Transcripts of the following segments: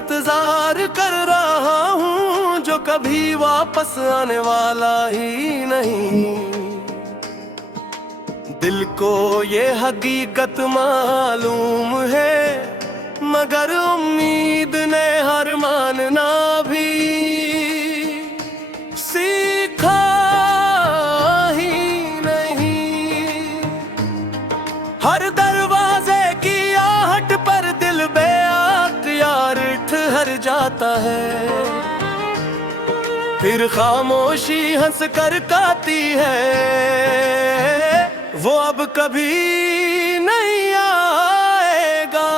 इंतजार कर रहा हूँ जो कभी वापस आने वाला ही नहीं। दिल को ये हकीकत मालूम है, मगर उम्मीद ने हार मानना भी सीखा ही नहीं। हर दरवाजे की आहट पर दिल बेअख्तियार ठहर जाता है, फिर खामोशी हंस कर कहती है वो अब कभी नहीं आएगा।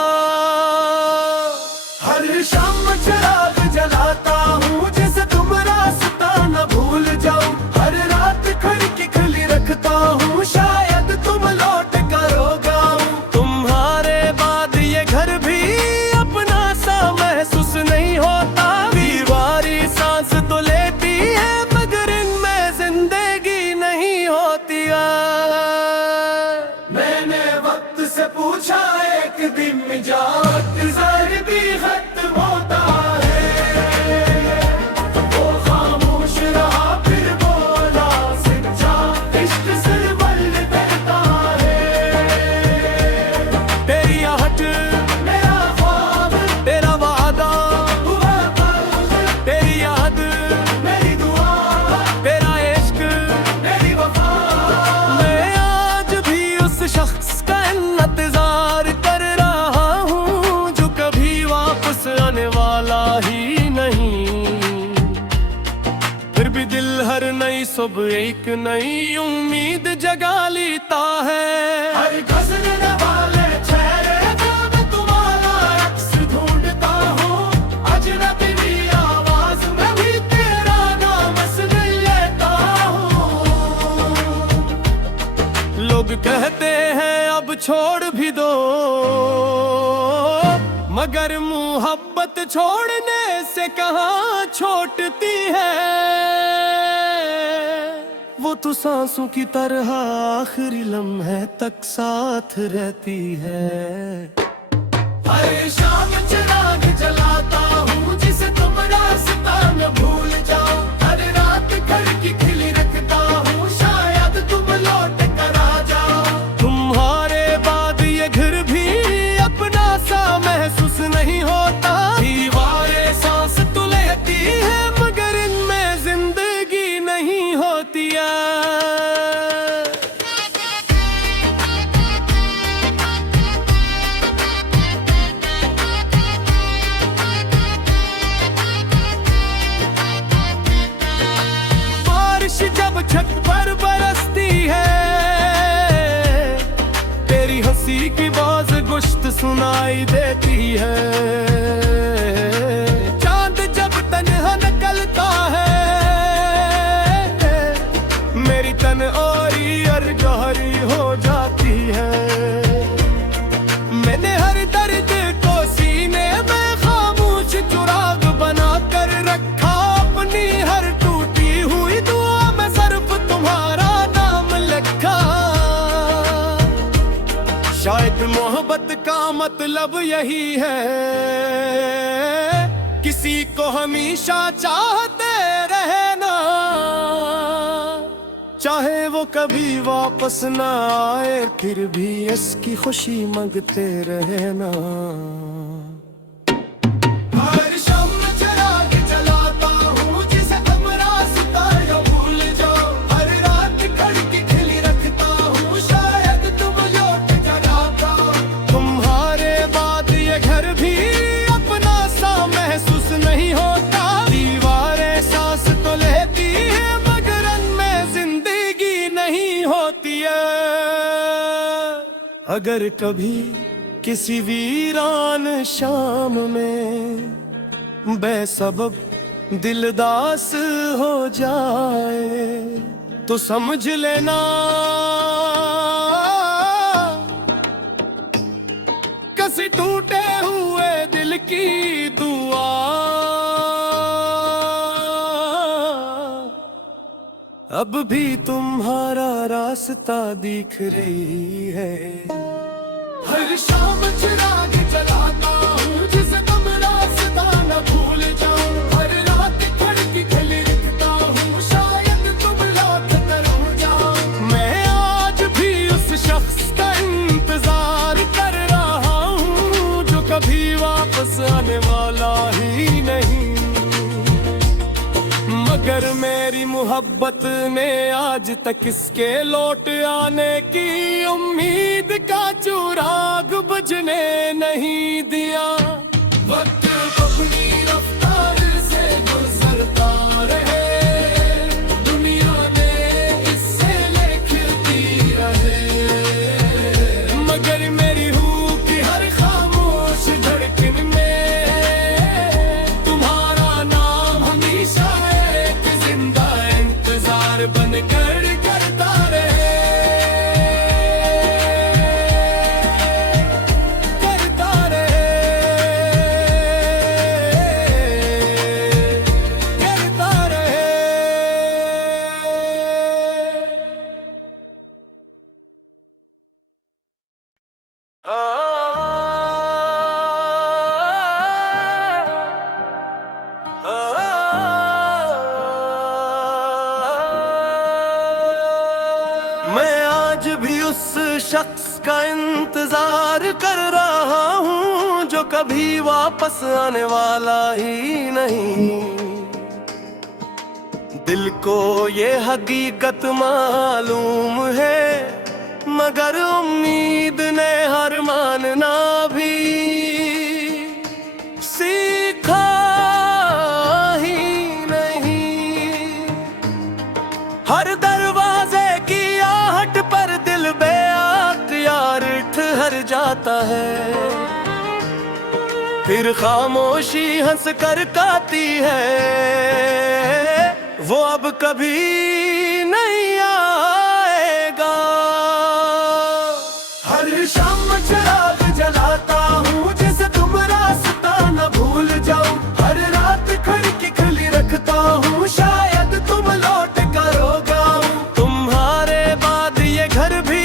हर शाम चिराग जलाता हूँ जिसे तुम रास्ता न भूल जाओ, हर रात खिड़की खुली रखता हूँ शायद तुम लौट करोगा। तुम्हारे बाद ये घर भी अपना सा महसूस नहीं होता, दीवारी सांस तो लेती है मगर इनमें जिंदगी नहीं होती। मैंने वक्त से पूछा एक दिन मिजाज भी खत्म होता है, वो खामोश रहा फिर बोला सच्चा इश्क सरवल करता है। तेरी आहट मेरा ख्वाब, तेरा वादा हुआ कब, तेरी याद मेरी दुआ, तेरा इश्क मेरी वफा। मैं आज भी उस शख्स का इंतजार कर रहा हूँ जो कभी वापस आने वाला ही नहीं। फिर भी दिल हर नई सुबह एक नई उम्मीद जगा लेता है। हर गुजरने वाले चेहरे पे मैं तुम्हारा अक्स ढूंढता हूँ, अजनबी आवाज में भी तेरा नाम सुन लेता हूँ। लोग कहते हैं अब छोड़ भी दो, मगर मोहब्बत छोड़ने से कहाँ छूटती है। वो तो सांसों की तरह आखिरी लम्हे तक साथ रहती है। हर शाम चिराग जलाता हूँ जिसे तुम रास्ता न भूल जाओ, हर रात खिड़की खुली रखता हूँ शायद तुम लौट कर आ जाओ। तुम्हारे बाद ये घर भी अपना सा महसूस नहीं होता, दीवारें सांस तो लेती है मगर इनमें जिंदगी नहीं होती है। बारिश जब छत पर बरसती है, तेरी हंसी की बाज गुश्त सुनाई देती है। चांद जब तन्हा निकलता है, मेरी तन और गहरी हो जाती है। मैंने हर दर्द को सीने में खामोश चुराग बना कर रखा, अपनी हर टूटी हुई दुआ में सिर्फ तुम्हारा नाम लिखा। शायद मोहब्बत का मतलब यही है, किसी को हमेशा चाहते रहना, चाहे वो कभी वापस ना आए फिर भी इसकी खुशी मांगते रहना। हर शाम चिराग जलाता हूँ जिसे तुम रास्ता न भूल जाओ, हर रात खिड़की खुली रखता हूँ शायद तुम लौट कर आ जाओ। तुम्हारे बाद ये घर भी अपना सा महसूस नहीं होता, दीवारें सांस तो लेती है मगर इनमें जिंदगी नहीं होती है। अगर कभी किसी वीरान शाम में बेसबब दिलदास हो जाए तो समझ लेना किसी टूटे हुए दिल की दुआ। अब भी तुम्हारा रास्ता दिख रही है। हर शाम चिराग जलाता हूँ जिसे तुम रास्ता वाला ही नहीं। मगर मेरी मोहब्बत ने आज तक इसके लौट आने की उम्मीद का चिराग बुझने नहीं दिया। वक्त अपनी रफ्तार से गुजरता रहे, दुनिया ने इससे लिखती रहे, मगर मेरी रूह की हर खामोश धड़कन में तुम्हारा नाम हमेशा एक जिंदा इंतजार बनकर करता रहे, करता रहे, करता रहे। मैं आज भी उस शख्स का इंतजार कर रहा हूँ जो कभी वापस आने वाला ही नहीं। दिल को ये हकीकत मालूम है, मगर उम्मीद ने हार मानना भी सीखा ही नहीं। हर दरवाजे की आहट पर दिल बेअख्तियार ठहर जाता है, फिर खामोशी हंस कर गाती है, वो अब कभी नहीं आएगा। हर शाम चिराग जलाता हूँ जिसे तुम रास्ता न भूल जाओ, हर रात खिड़की खुली रखता हूँ शायद तुम लौट करोगा। तुम्हारे बाद ये घर भी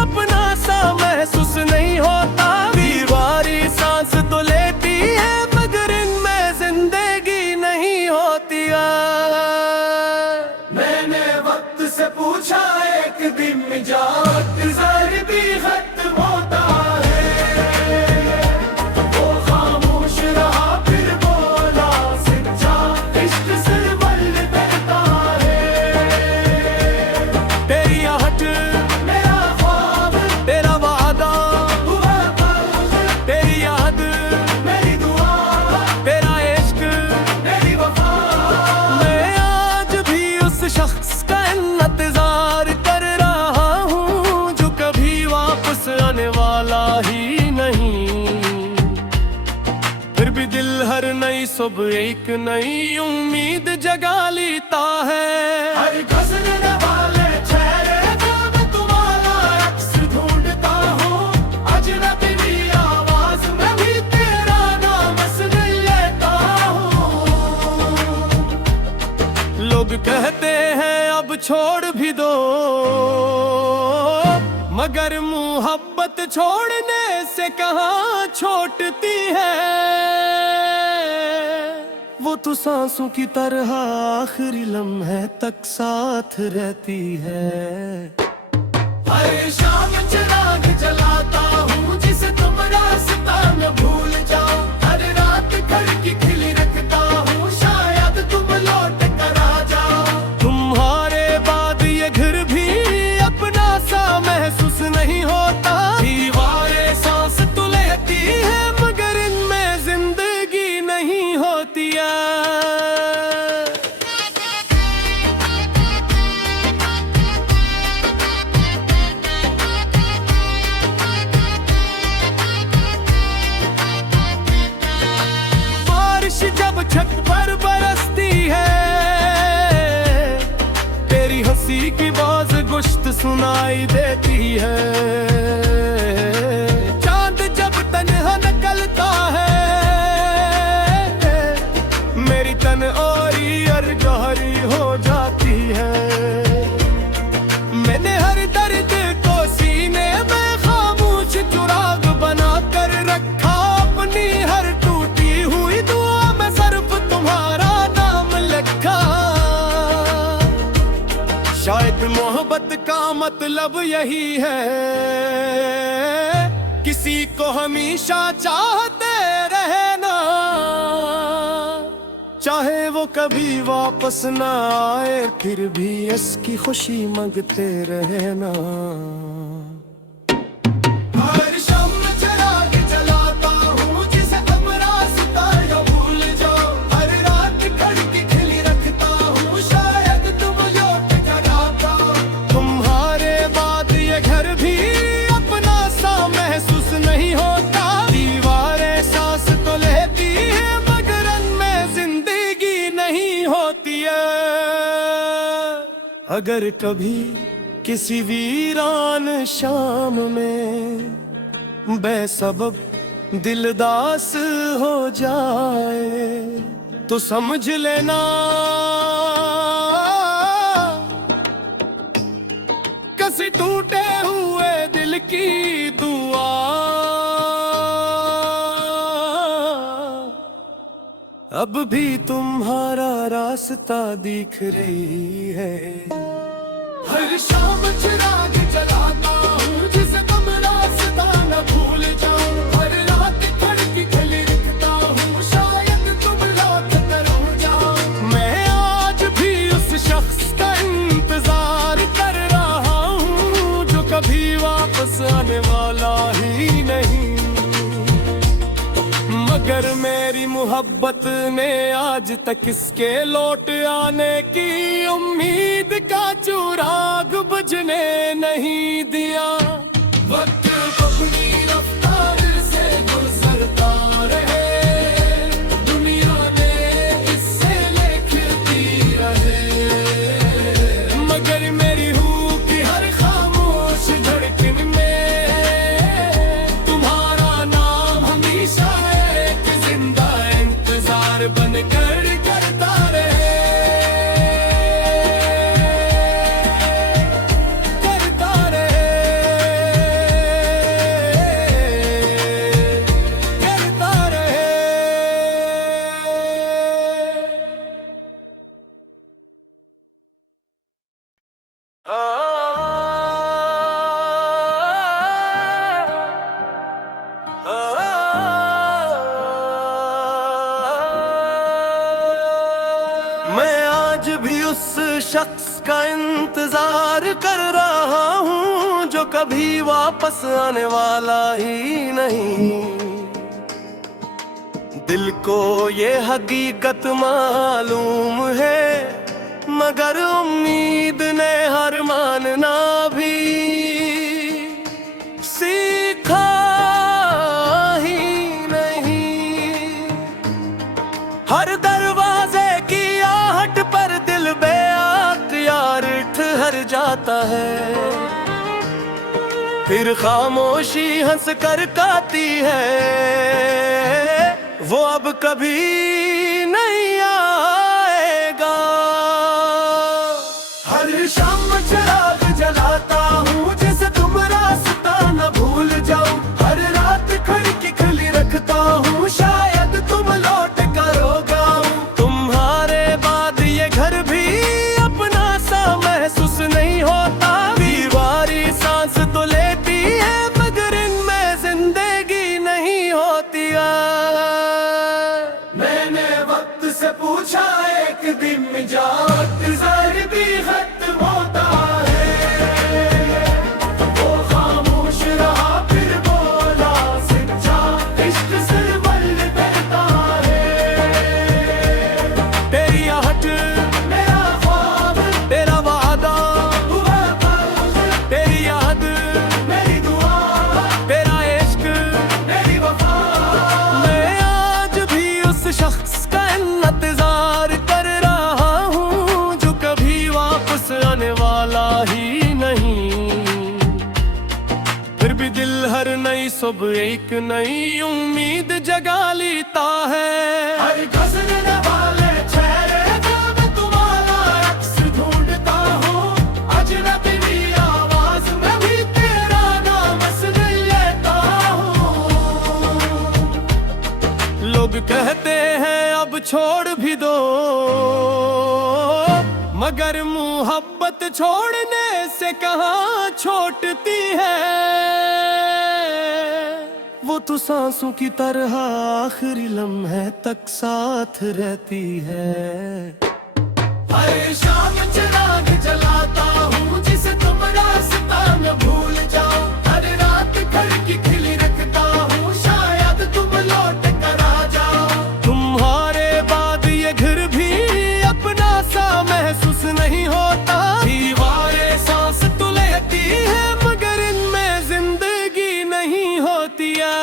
अपना सा महसूस नहीं होता, दीवारी सांस तो लेती है मगर इनमें जिंदगी नहीं होती। मैंने वक्त से पूछा एक दिन जात ज़र भी खत्म होता है, वो खामोश रहा फिर बोला सच्चा इश्क सरवल करता है। तेरी आहट मेरा ख्वाब, तेरा वादा हुआ कल, तेरी याद मेरी दुआ, तेरा इश्क मेरी वफा। मैं आज भी उस शख्स का इंतजार कर रहा हूँ जो कभी वापस आने वाला ही नहीं। फिर भी दिल हर नई सुबह एक नई उम्मीद जगा लेता है। हर गुजरने वाले चेहरे का मैं तुम्हारा अक्स ढूंढता हूँ, अजनबी आवाज में भी तेरा नाम सुन लेता हूँ। लोग कहते हैं अब छोड़ भी दो, मगर मोहब्बत छोड़ने से कहाँ छोड़ती है। वो तो सांसों की तरह आखिरी लम्हे तक साथ रहती है। हर शाम चिराग जलाता हूँ जिसे तुम रास्ता न भूल जाओ, हर रात खिड़की खुली रखता हूँ शायद तुम लौट कर आ जाओ। तुम्हारे बाद ये घर भी अपना सा महसूस नहीं होता, दीवारें सांस तो लेती है मगर इनमें जिंदगी नहीं होती है। बारिश जब छत पर बरसती है, तेरी हंसी की बाज गुश्त सुनाई देती है। चांद जब तन्हा निकलता है, मेरी तन औरी और गहरी हो जाती है। मैंने हर दर्द को सीने में खामोश चुराग बना कर रखा, अपनी हर टूटी हुई दुआ में सिर्फ तुम्हारा नाम लिखा। शायद मोहब्बत का मतलब यही है, किसी को हमेशा चाहते रहना। चाहे वो कभी वापस न आए, फिर भी इसकी खुशी मांगते रहना। हर शाम चिराग जलाता हूँ, जिसे अब रास्ता या भूल जाओ। हर रात खिड़की खुली रखता हूँ, शायद तुम लौट कर आता। तुम्हारे बाद ये घर भी अपना सा महसूस नहीं होता। दीवारें सांस तो लेती है, मगर इनमें जिंदगी नहीं होती है। अगर कभी किसी वीरान शाम में बेसबब दिलदास हो जाए, तो समझ लेना किसी टूटे हुए दिल की दुआ अब भी तुम्हारा रास्ता दिख रही है। हर शाम चिराग जलाता हूँ, जिसे तुम रास्ता न भूल जाओ। हर रात खिड़की खुली रखता हूँ, शायद तुम लौट कर हो जाओ। मैं आज भी उस शख्स का इंतजार कर रहा हूँ, जो कभी वापस आने वाला ही नहीं। मगर मेरी मोहब्बत ने आज तक इसके लौट आने की उम्मीद का चिराग बुझने नहीं दिया। वक्त अपनी रफ्तार से गुजरता रहे, दुनिया ने इससे लिखती रहे। मगर मेरी रूह की हर खामोश धड़कन में तुम्हारा नाम हमेशा एक जिंदा इंतजार बनकर करता रहे, करता रहे, करता रहे। मैं आज भी उस शख्स का इंतजार कर रहा हूँ, जो कभी वापस आने वाला ही नहीं। दिल को ये हकीकत मालूम है, मगर उम्मीद ने हार मानना भी सीखा ही नहीं। हर दरवाजे की आहट पर दिल बेअख्तियार ठहर जाता है, फिर खामोशी हंस कर गाती है, वो अब कभी नहीं आएगा। हर शाम चिराग जलाता हूँ, जिसे तुम रास्ता न भूल जाओ। हर रात खिड़की खुली रखता हूँ, शायद तुम लौट कर होगा। तुम्हारे बाद ये घर भी अपना सा महसूस नहीं होता। दीवारी सांस तो लेती है, मगर इनमें जिंदगी नहीं होती है। मैंने वक्त से पूछा एक दिन में जात ज़र भी खत्म होता है, वो खामोश रहा फिर बोला सच्चा इश्क सिर बल देता है। तेरी आहट मेरा ख्वाब, तेरा वादा हुआ कल, तेरी याद मेरी दुआ, तेरा इश्क मेरी वफा। मैं आज भी उस शख्स का इंतजार कर रहा हूँ, जो कभी वापस आने वाला ही नहीं। फिर भी दिल हर नई सुबह एक नई उम्मीद जगा लेता है। हर गुजरने वाले चेहरे पे मैं तुम्हारा अक्स ढूंढता हूँ, अजनबी आवाज में भी तेरा नाम सुन लेता हूँ। लोग कहते हैं अब छोड़ भी दो, मगर मोहब्बत छोड़ने से कहाँ छूटती है। वो तो सांसों की तरह आखिरी लम्हे तक साथ रहती है। हर शाम चिराग जलाता हूँ जिसे तुम रास्ता न भूल जाओ। हर रात खिड़की खुली रखता हूँ शायद तुम लौट कर आ जाओ। तुम्हारे बाद ये घर भी अपना सा महसूस नहीं होता। दीवारें सांस तो लेती है मगर इनमें जिंदगी नहीं होती है।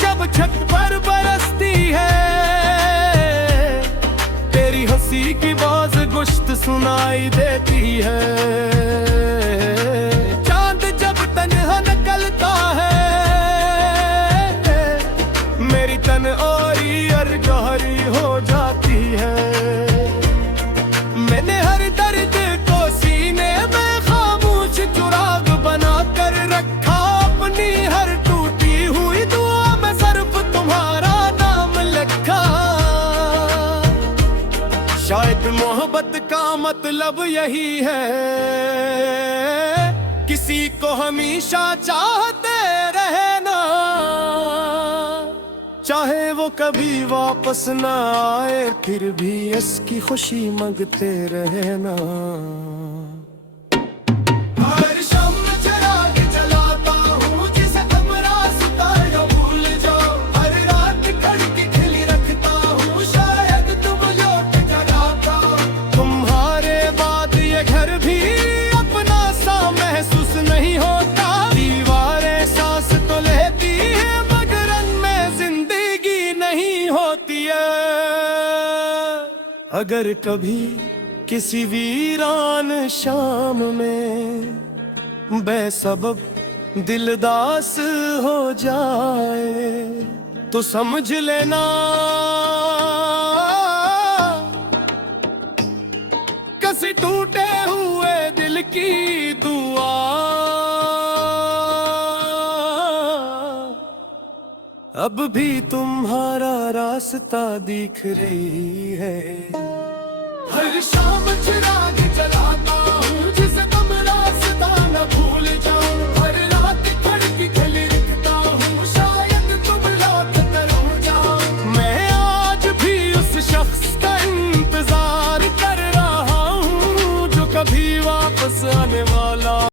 जब छत पर बरसती है तेरी हंसी की बाज गुश्त सुनाई देती है। चांद जब तन्हा निकलता है मेरी तन और गहरी हो जाती है। मैंने हर दर्द को सीने में खामोश चुराग बना कर रखा। अपनी हर टूटी हुई दुआ में सिर्फ तुम्हारा नाम लिखा। शायद मोहब्बत का मतलब यही है किसी को हमेशा चाहते रहना। चाहे वो कभी वापस ना आए फिर भी इसकी खुशी मांगते रहना। हर शाम चिराग जलाता हूँ जिसे तुम रास्ता न भूल जाओ। हर रात खिड़की खुली रखता हूँ शायद तुम लौट कर आ जाओ। तुम्हारे बाद ये घर भी अपना सा महसूस नहीं होता। दीवारें सांस तो लेती है मगर इनमें जिंदगी नहीं होती है। अगर कभी किसी वीरान शाम में बेसबब दिलदास हो जाए तो समझ लेना किसी टूटे हुए दिल की दुआ अब भी तुम्हारा रास्ता दिख रही है। हर शाम चिराग